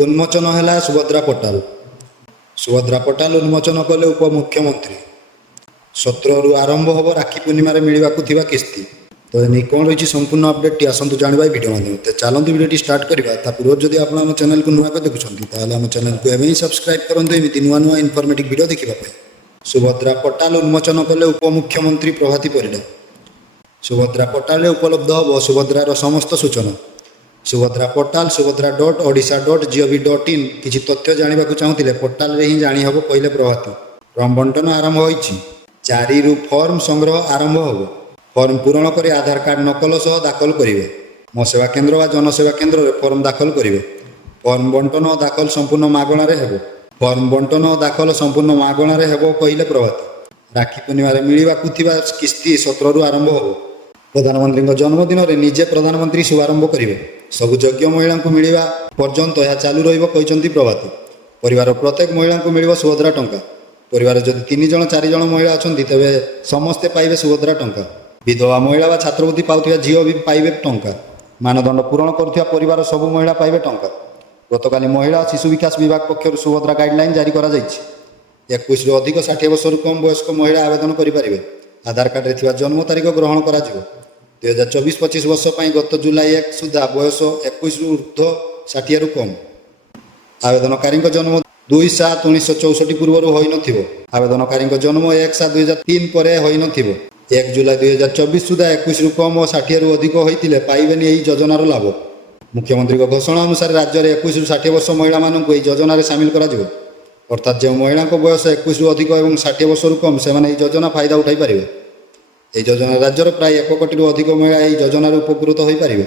उन्मोचन है Subhadra portal. Subhadra portal उन्मोचन कले उपमुख्यमंत्री। 17 रु आरंभ हम राखी पूर्णिम मिलवा किस्ती। तो नहीं कौन रही संपूर्ण अपडेट आसतु जानवा वीडियो माध्यम से चलते वीडियो स्टार्ट करवा पूर्व जब आप चैनल को नुआ देखुं आम चैनल को एवं सब्सक्राइब करूँ एमती नुआ नुआ इनफर्मेटिव वीडियो देखापी। सुभद्रा पोर्टाल उन्मोचन कले उपमुख्यमंत्री प्रभाती परिडा। सुभद्रा पोर्टाल उपलब्ध हम सुभद्रार समस्त सूचना। सुभद्रा पोर्टाल subhadra.odisha.gov.in किसी तथ्य जानवा चाहूँगे पोर्टाल रे ही जानी हम कहले प्रभाती। फॉर्म बंटन आरंभ हो 4 रु फॉर्म संग्रह आरंभ हो। फॉर्म पूरण कर आधार कार्ड नकल सह दाखल करेंगे। मो सेवा केन्द्र व जनसेवा केन्द्र में फॉर्म दाखल करेंगे। फॉर्म बंटन और दाखल संपूर्ण मागणार हेबो। फॉर्म बंटन और दाखल संपूर्ण मागणार हेबो कहले प्रभाती। राखी पूर्णिम मिलवा किस्ती 17 रु आरंभ हो। प्रधानमंत्री जन्मदिन में निजे प्रधानमंत्री शुभारंभ करेंगे। सबु योग्य महिला को मिलवा पर्यंत यह चालू रही प्रभाती। परिवार प्रत्येक महिला को मिल सुभद्रा टंका। परिवार जदि 3 जन 4 जन महिला अच्छा तेरे समस्ते पाइबे सुभद्रा टंका। विधवा महिला व छात्रवृत्ति पाउथिबा झील भी पाइबे टंका। मानदंड पूरण करुथिबा परिवार सबु महिला पाइबे टंका। गतकाली महिला शिशु विकास विभाग पक्षर सुभद्रा गाइडलाइन जारी करा जायछि। 21 रु अधिक 60 वर्ष कम वयस्क महिला आवेदन करें। आधार कार्ड रे जन्म तारीख ग्रहण करा 2024-25 वर्ष गत जुलाई 1 सुधा बयस 21 रु ऊर्ध्व 60 रु कम। आवेदनकारी जन्म 2/7/1964 पूर्व होई नथिबो। आवेदनकारी जन्म 1/7/2003 पर होई नथिबो। 1 जुलाई 2024 सुधा 21 रु कम और 60 रु अधिक होइतिले पाइबेनी एही योजनार लाभ। मुख्यमंत्री घोषणा अनुसार राज्य में 21 रु 60 वर्ष महिला मानक एही योजन सामिल करा जिवो। अर्थात जो महिला बयस 21 रु अधिक और 60 वर्ष रु कम से योजना फायदा उठाई पारे। यह योजना राज्यर प्राय 1 कोटी रु अधिक महिला यह योजन उपकृत हो पारे।